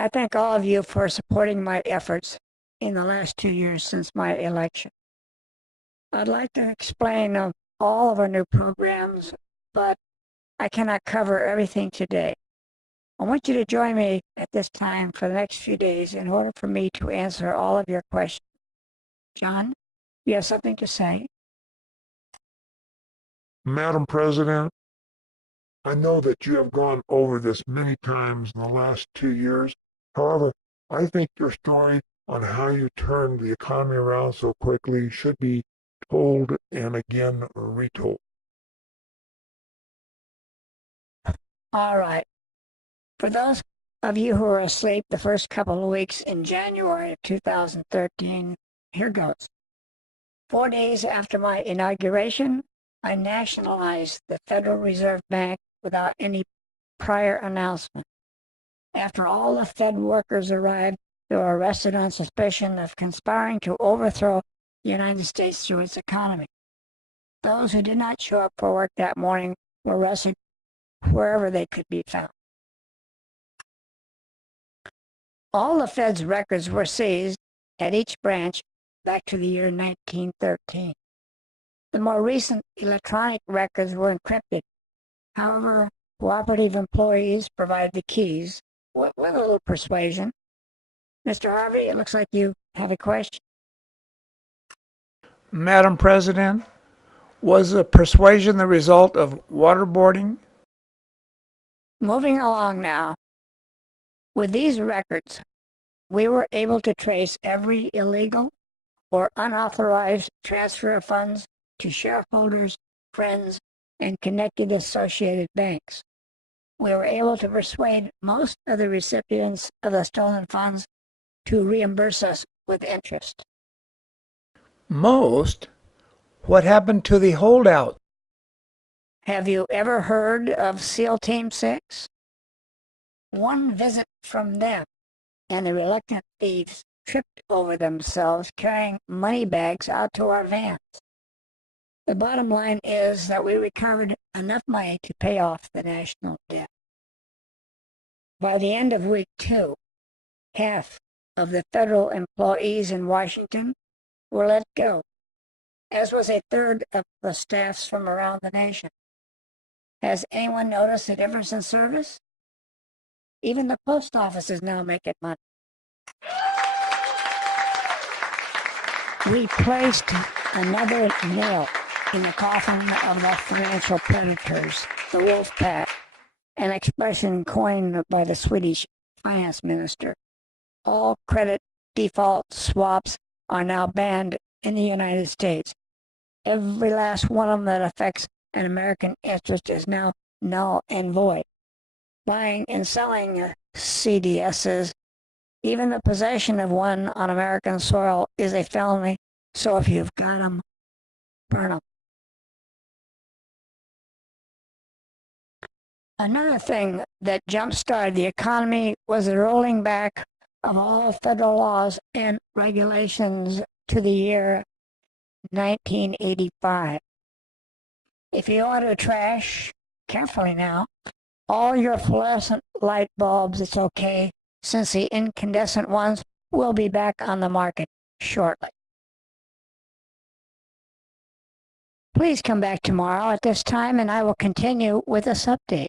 I thank all of you for supporting my efforts in the last 2 years since my election. I'd like to explain all of our new programs, but I cannot cover everything today. I want you to join me at this time for the next few days in order for me to answer all of your questions. John, you have something to say? Madam President, I know that you have gone over this many times in the last 2 years. However, I think your story on how you turned the economy around so quickly should be told and again retold. All right. For those of you who were asleep the first couple of weeks in January of 2013, here goes. 4 days after my inauguration, I nationalized the Federal Reserve Bank without any prior announcement. After all the Fed workers arrived, they were arrested on suspicion of conspiring to overthrow the United States through its economy. Those who did not show up for work that morning were arrested wherever they could be found. All the Fed's records were seized at each branch back to the year 1913. The more recent electronic records were encrypted. However, cooperative employees provided the keys with a little persuasion. Mr. Harvey, it looks like you have a question. Madam President, was the persuasion the result of waterboarding? Moving along now. With these records, we were able to trace every illegal or unauthorized transfer of funds to shareholders, friends, and connected associated banks. We were able to persuade most of the recipients of the stolen funds to reimburse us with interest. Most? What happened to the holdout? Have you ever heard of SEAL Team 6? One visit from them, and the reluctant thieves tripped over themselves carrying money bags out to our vans. The bottom line is that we recovered enough money to pay off the national debt. By the end of week 2, half of the federal employees in Washington were let go, as was a third of the staffs from around the nation. Has anyone noticed a difference in service? Even the post office is now making money. We placed another nail in the coffin of the financial predators, the wolf pack, an expression coined by the Swedish finance minister. All credit default swaps are now banned in the United States. Every last one of them that affects an American interest is now null and void. Buying and selling CDSs, even the possession of one on American soil, is a felony, so if you've got them, burn them. Another thing that jump-started the economy was the rolling back of all federal laws and regulations to the year 1985. If you order trash, carefully now, all your fluorescent light bulbs, it's okay, since the incandescent ones will be back on the market shortly. Please come back tomorrow at this time and I will continue with this update.